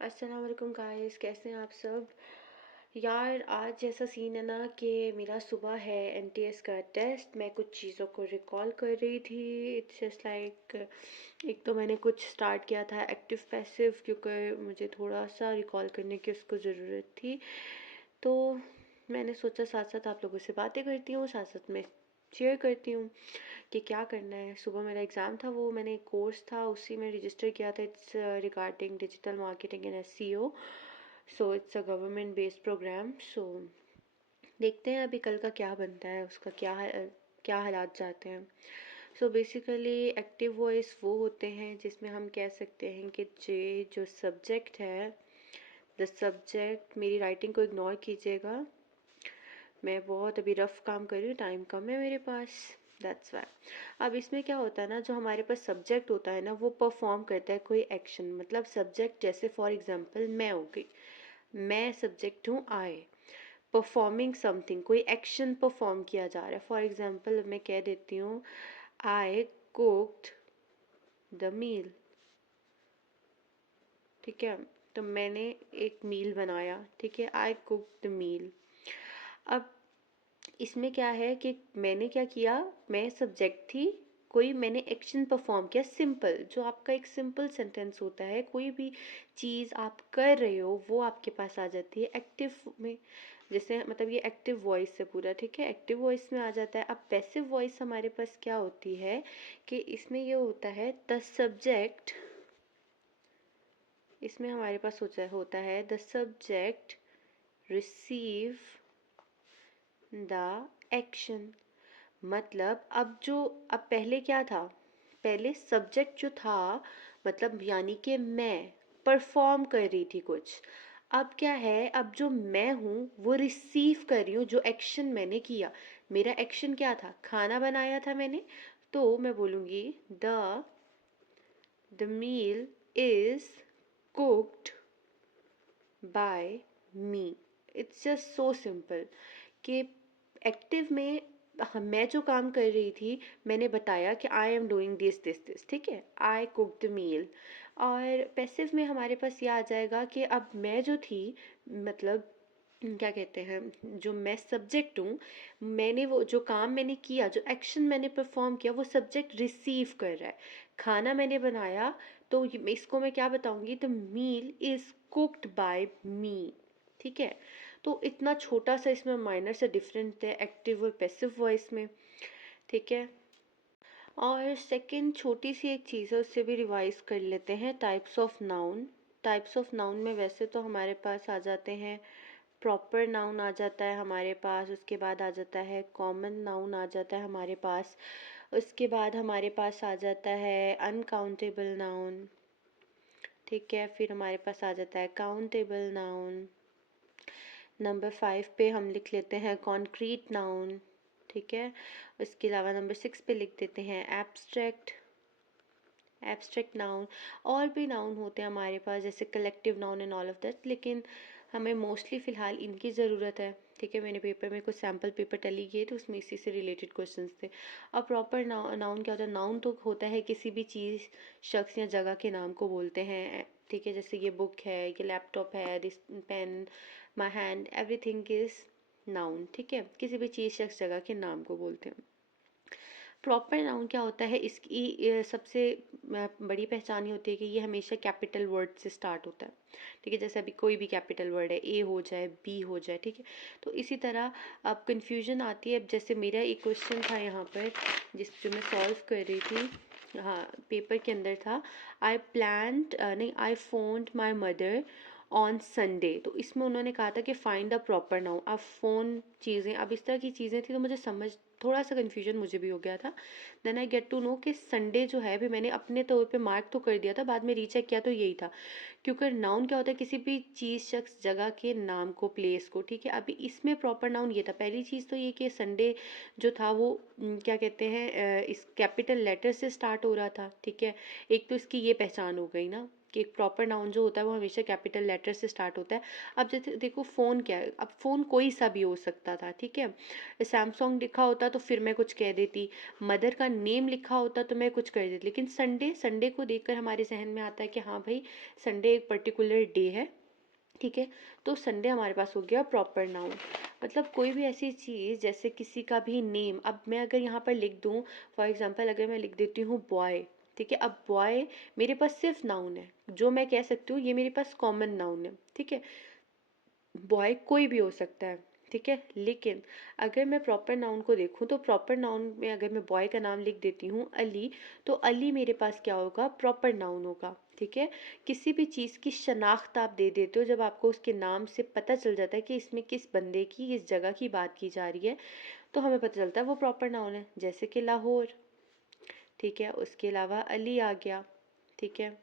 अस्सलाम वालेकुम गाइस, कैसे हैं आप सब। यार आज जैसा सीन है ना कि मेरा सुबह है एनटीएस का टेस्ट। मैं कुछ चीज़ों को रिकॉल कर रही थी। इट्स जस्ट लाइक एक तो मैंने कुछ स्टार्ट किया था एक्टिव पैसिव, क्योंकि मुझे थोड़ा सा रिकॉल करने की उसको ज़रूरत थी। तो मैंने सोचा साथ साथ आप लोगों से बातें करती हूँ, साथ साथ में शेयर करती हूँ कि क्या करना है। सुबह मेरा एग्ज़ाम था, वो मैंने एक कोर्स था उसी में रजिस्टर किया था। It's regarding digital marketing and SEO. So it's a government based programme. सो देखते हैं अभी कल का क्या बनता है, उसका क्या हालात जाते हैं। सो बेसिकली एक्टिव वॉइस वो होते हैं जिसमें हम कह सकते हैं कि जो सब्जेक्ट है, द सब्जेक्ट, मेरी राइटिंग को इग्नोर कीजिएगा, मैं बहुत अभी रफ काम कर रही हूँ, टाइम कम है मेरे पास, दैट्स वाई। अब इसमें क्या होता है ना, जो हमारे पास सब्जेक्ट होता है ना वो परफॉर्म करता है कोई एक्शन। मतलब सब्जेक्ट जैसे फॉर एग्जांपल मैं हो गई, मैं सब्जेक्ट हूँ आई, परफॉर्मिंग समथिंग, कोई एक्शन परफॉर्म किया जा रहा है। फॉर एग्जांपल मैं कह देती हूँ आई कुक्ड द मील, ठीक है। तो मैंने एक मील बनाया, ठीक है, आई कुक्ड द मील। अब इसमें क्या है कि मैंने क्या किया, मैं सब्जेक्ट थी, कोई मैंने एक्शन परफॉर्म किया। सिंपल, जो आपका एक सिंपल सेंटेंस होता है, कोई भी चीज़ आप कर रहे हो वो आपके पास आ जाती है एक्टिव में। जैसे मतलब ये एक्टिव वॉइस है पूरा, ठीक है, एक्टिव वॉइस में आ जाता है। अब पैसिव वॉइस हमारे पास क्या होती है कि इसमें ये होता है द सब्जेक्ट, इसमें हमारे पास होता है the subject receive the action. मतलब अब पहले क्या था, पहले सब्जेक्ट जो था, मतलब यानी कि मैं परफॉर्म कर रही थी कुछ। अब क्या है, अब जो मैं हूँ वो रिसीव कर रही हूँ जो एक्शन मैंने किया। मेरा एक्शन क्या था, खाना बनाया था मैंने। तो मैं बोलूँगी the meal is cooked by me. It's just so simple कि एक्टिव में मैं जो काम कर रही थी, मैंने बताया कि I am doing this this this, ठीक है, आई कुक द मील। और पैसिव में हमारे पास ये आ जाएगा कि अब मैं जो थी, मतलब क्या कहते हैं, जो मैं सब्जेक्ट हूँ, मैंने वो जो काम मैंने किया, जो एक्शन मैंने परफॉर्म किया, वो सब्जेक्ट रिसीव कर रहा है। खाना मैंने बनाया, तो इसको मैं क्या बताऊंगी, the meal is cooked by me, ठीक है। तो इतना छोटा सा इसमें माइनर सा डिफरेंट है एक्टिव और पैसिव वॉइस में, ठीक है। और सेकंड छोटी सी एक चीज़ है, उससे भी रिवाइज कर लेते हैं, types of noun. Types of noun में वैसे तो हमारे पास आ जाते हैं, प्रॉपर नाउन आ जाता है हमारे पास, उसके बाद आ जाता है कॉमन नाउन आ जाता है हमारे पास, उसके बाद हमारे पास आ जाता है अनकाउंटेबल नाउन, ठीक है, फिर हमारे पास आ जाता है काउंटेबल नाउन। नंबर 5 पे हम लिख लेते हैं कॉन्क्रीट नाउन, ठीक है। उसके अलावा नंबर 6 पे लिख देते हैं एब्स्ट्रैक्ट, एब्स्ट्रैक्ट नाउन। और भी नाउन होते हैं हमारे पास जैसे collective noun and all of that, लेकिन हमें मोस्टली फ़िलहाल इनकी ज़रूरत है, ठीक है। मैंने पेपर में कुछ सैम्पल पेपर टली किए तो उसमें इसी से रिलेटेड क्वेश्चंस थे। अब प्रॉपर नाउन क्या होता है, नाउन तो होता है किसी भी चीज़, शख्स या जगह के नाम को बोलते हैं, ठीक है। जैसे ये बुक है, ये लैपटॉप है, this pen, my hand, everything is known, ठीक है। किसी भी चीज़, शख्स, जगह के नाम को बोलते हैं। प्रॉपर नाउन क्या होता है, इसकी सबसे बड़ी पहचान ये होती है कि ये हमेशा कैपिटल वर्ड से स्टार्ट होता है, ठीक है। जैसे अभी कोई भी कैपिटल वर्ड है, ए हो जाए, बी हो जाए, ठीक है। तो इसी तरह अब कन्फ्यूजन आती है। अब जैसे मेरा एक क्वेश्चन था यहाँ पर जो मैं सॉल्व कर रही थी, हाँ पेपर के अंदर था, आई प्लान्ड नहीं, I phoned my mother on Sunday. तो इसमें उन्होंने कहा था कि फाइंड द प्रॉपर नाउन। अब फ़ोन चीज़ें, अब इस तरह की चीज़ें थी तो मुझे समझ, थोड़ा सा कन्फ्यूजन मुझे भी हो गया था। Then I get to know कि संडे जो है, भी मैंने अपने तौर पे मार्क तो कर दिया था, बाद में रीचेक किया तो यही था। क्योंकि नाउन क्या होता है, किसी भी चीज़, शख्स, जगह के नाम को, प्लेस को, ठीक है। अभी इसमें प्रॉपर नाउन ये था, पहली चीज़ तो ये कि संडे जो था वो क्या कहते हैं, इस कैपिटल लेटर से स्टार्ट हो रहा था, ठीक है। एक तो इसकी ये पहचान हो गई ना। कि एक प्रॉपर नाउन जो होता है वो हमेशा कैपिटल लेटर से स्टार्ट होता है। अब जैसे देखो फ़ोन क्या है, अब फ़ोन कोई सा भी हो सकता था, ठीक है। सैमसंग लिखा होता तो फिर मैं कुछ कह देती, मदर का नेम लिखा होता तो मैं कुछ कर देती, लेकिन संडे, संडे को देखकर हमारे जहन में आता है कि हाँ भाई संडे एक पर्टिकुलर डे है, ठीक है। तो संडे हमारे पास हो गया प्रॉपर नाउन। मतलब कोई भी ऐसी चीज़, जैसे किसी का भी नेम, अब मैं अगर यहाँ पर लिख दूँ, फॉर एग्जांपल अगर मैं लिख देती हूँ बॉय, ठीक है। अब बॉय मेरे पास सिर्फ नाउन है, जो मैं कह सकती हूँ ये मेरे पास कॉमन नाउन है, ठीक है। बॉय कोई भी हो सकता है, ठीक है। लेकिन अगर मैं प्रॉपर नाउन को देखूं तो प्रॉपर नाउन में अगर मैं बॉय का नाम लिख देती हूँ अली, तो अली मेरे पास क्या होगा, प्रॉपर नाउन होगा, ठीक है। किसी भी चीज़ की शनाख्त आप दे देते हो जब आपको उसके नाम से पता चल जाता है कि इसमें किस बंदे की, किस जगह की बात की जा रही है, तो हमें पता चलता है वो प्रॉपर नाउन है। जैसे कि लाहौर, ठीक है। उसके अलावा अली आ गया, ठीक है।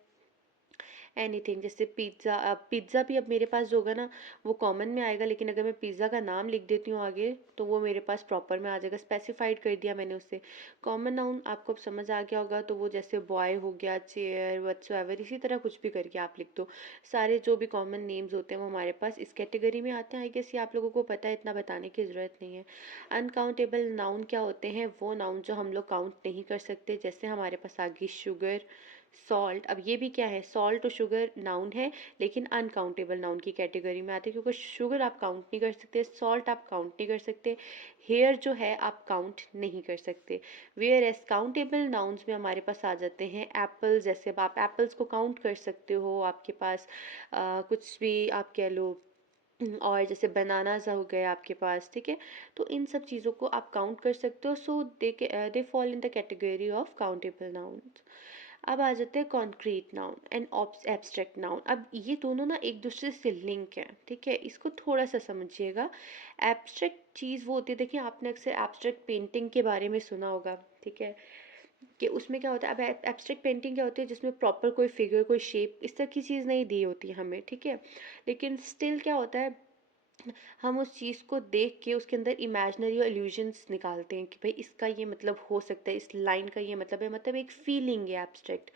एनीथिंग, जैसे पिज़्ज़ा, अब पिज़्ज़ा भी अब मेरे पास जो होगा ना वो कॉमन में आएगा, लेकिन अगर मैं पिज़्ज़ा का नाम लिख देती हूँ आगे तो वो मेरे पास प्रॉपर में आ जाएगा, स्पेसिफाइड कर दिया मैंने उससे। कॉमन नाउन आपको अब समझ आ गया होगा, तो वो जैसे बॉय हो गया, चेयर, व्हाटसोएवर, इसी तरह कुछ भी करके आप लिख दो। सारे जो भी कॉमन नेम्स होते हैं वो हमारे पास इस कैटेगरी में आते हैं। आई गेस ये आप लोगों को पता है, इतना बताने की ज़रूरत नहीं है। अनकाउंटेबल नाउन क्या होते हैं, वो नाउन जो हम लोग काउंट नहीं कर सकते, जैसे हमारे पास आ गई शुगर, सॉल्ट। अब ये भी क्या है, सॉल्ट और शुगर नाउन है लेकिन अनकाउंटेबल नाउन की कैटेगरी में आते हैं, क्योंकि शुगर आप काउंट नहीं कर सकते, सॉल्ट आप काउंट नहीं कर सकते, हेयर जो है आप काउंट नहीं कर सकते। वेयर एस काउंटेबल नाउन्स में हमारे पास आ जाते हैं एप्पल, जैसे अब आप एप्पल्स को काउंट कर सकते हो, आपके पास कुछ भी आप कह लो, और जैसे बनानास हो गए आपके पास, ठीक है। तो इन सब चीज़ों को आप काउंट कर सकते हो, so they fall in the category of countable nouns. अब आ जाते हैं concrete noun and abstract noun. अब ये दोनों ना एक दूसरे से लिंक है, ठीक है। इसको थोड़ा सा समझिएगा। एब्स्ट्रैक्ट चीज़ वो होती है, देखिए आपने अक्सर एब्स्ट्रैक्ट पेंटिंग के बारे में सुना होगा, ठीक है, कि उसमें क्या होता है। अब एब्स्ट्रैक्ट पेंटिंग क्या होती है, जिसमें प्रॉपर कोई फिगर, कोई शेप, इस तरह की चीज़ नहीं दी होती हमें, ठीक है। लेकिन स्टिल क्या होता है, हम उस चीज़ को देख के उसके अंदर इमेजिनरी और इल्यूजन्स निकालते हैं कि भाई इसका ये मतलब हो सकता है, इस लाइन का ये मतलब है, मतलब एक फीलिंग है एब्स्ट्रैक्ट।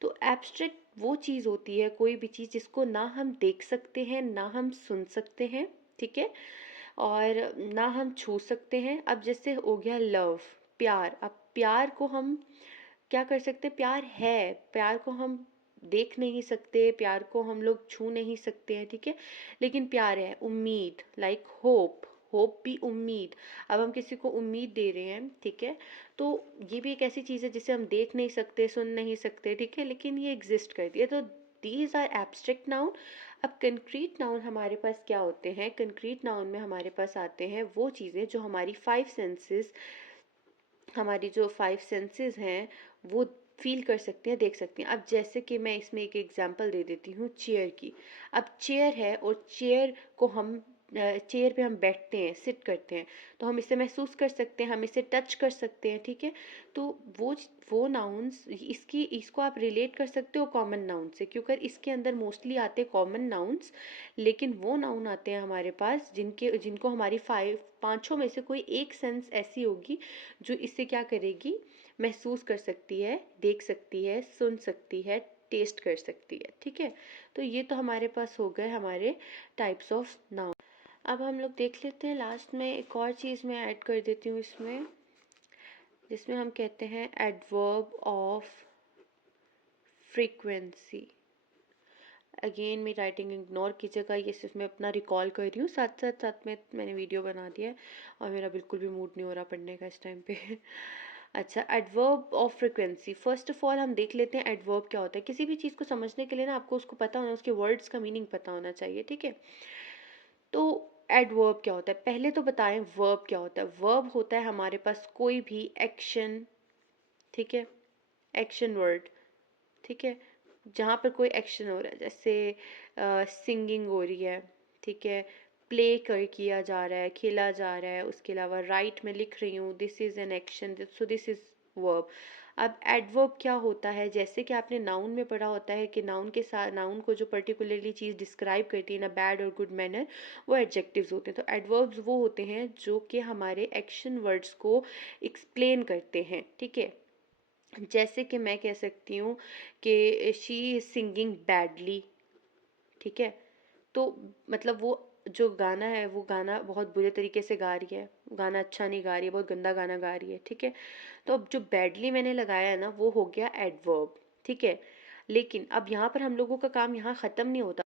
तो एब्स्ट्रैक्ट वो चीज़ होती है, कोई भी चीज़ जिसको ना हम देख सकते हैं, ना हम सुन सकते हैं, ठीक है, और ना हम छू सकते हैं। अब जैसे हो गया लव, प्यार। अब प्यार को हम क्या कर सकते हैं, प्यार है, प्यार को हम देख नहीं सकते, प्यार को हम लोग छू नहीं सकते हैं, ठीक है, लेकिन प्यार है। उम्मीद, लाइक होप, होप भी उम्मीद। अब हम किसी को उम्मीद दे रहे हैं, ठीक है, तो ये भी एक ऐसी चीज़ है जिसे हम देख नहीं सकते, सुन नहीं सकते, ठीक है, लेकिन ये एग्जिस्ट करती है। तो दीज आर एब्स्ट्रैक्ट नाउन। अब कंक्रीट नाउन हमारे पास क्या होते हैं, कंक्रीट नाउन में हमारे पास आते हैं वो चीज़ें जो हमारी फाइव सेंसेस, हमारी जो फाइव सेंसेस हैं वो फील कर सकते हैं, देख सकते हैं। अब जैसे कि मैं इसमें एक एग्जांपल दे देती हूँ चेयर की। अब चेयर है और चेयर को हम चेयर पे हम बैठते हैं, सिट करते हैं, तो हम इसे महसूस कर सकते हैं, हम इसे टच कर सकते हैं, ठीक है। तो वो नाउन्स, इसकी इसको आप रिलेट कर सकते हो कॉमन नाउन से, क्योंकि इसके अंदर मोस्टली आते हैं कॉमन नाउन्स। लेकिन वो नाउन आते हैं हमारे पास जिनको हमारी फाइव पाँचों में से कोई एक सेंस ऐसी होगी जो इससे क्या करेगी, महसूस कर सकती है, देख सकती है, सुन सकती है, टेस्ट कर सकती है, ठीक है। तो ये तो हमारे पास हो गए हमारे टाइप्स ऑफ नाउन। अब हम लोग देख लेते हैं लास्ट में एक और चीज़ मैं ऐड कर देती हूँ इसमें, जिसमें हम कहते हैं एडवर्ब ऑफ फ्रीक्वेंसी। अगेन मेरी राइटिंग इग्नोर कीजिएगा, ये सिर्फ मैं अपना रिकॉल कर रही हूँ, साथ साथ साथ में मैंने वीडियो बना दिया है और मेरा बिल्कुल भी मूड नहीं हो रहा पढ़ने का इस टाइम पे। अच्छा, adverb of frequency. First of all हम देख लेते हैं एडवर्ब क्या होता है। किसी भी चीज़ को समझने के लिए ना आपको उसको पता होना, उसके वर्ड्स का मीनिंग पता होना चाहिए, ठीक है। तो एडवर्ब क्या होता है, पहले तो बताएं वर्ब क्या होता है। वर्ब होता है हमारे पास कोई भी एक्शन, ठीक है, एक्शन वर्ड, ठीक है, जहाँ पर कोई एक्शन हो रहा है, जैसे सिंगिंग हो रही है, ठीक है, प्ले कर किया जा रहा है, खेला जा रहा है, उसके अलावा राइट में लिख रही हूँ, this is an action, so this is verb. अब एडवर्ब क्या होता है, जैसे कि आपने नाउन में पढ़ा होता है कि नाउन के साथ, नाउन को जो पर्टिकुलरली चीज़ डिस्क्राइब करती है ना बैड और गुड मैनर, वो एडजेक्टिव्स होते हैं। तो एडवर्ब्स वो होते हैं जो कि हमारे एक्शन वर्ड्स को एक्सप्लेन करते हैं, ठीक है। जैसे कि मैं कह सकती हूँ कि शी इज सिंगिंग बैडली, ठीक है। तो मतलब वो जो गाना है, वो गाना बहुत बुरे तरीके से गा रही है, गाना अच्छा नहीं गा रही है, बहुत गंदा गाना गा रही है, ठीक है। तो अब जो बैडली मैंने लगाया है ना, वो हो गया एडवर्ब, ठीक है। लेकिन अब यहाँ पर हम लोगों का काम यहाँ ख़त्म नहीं होता।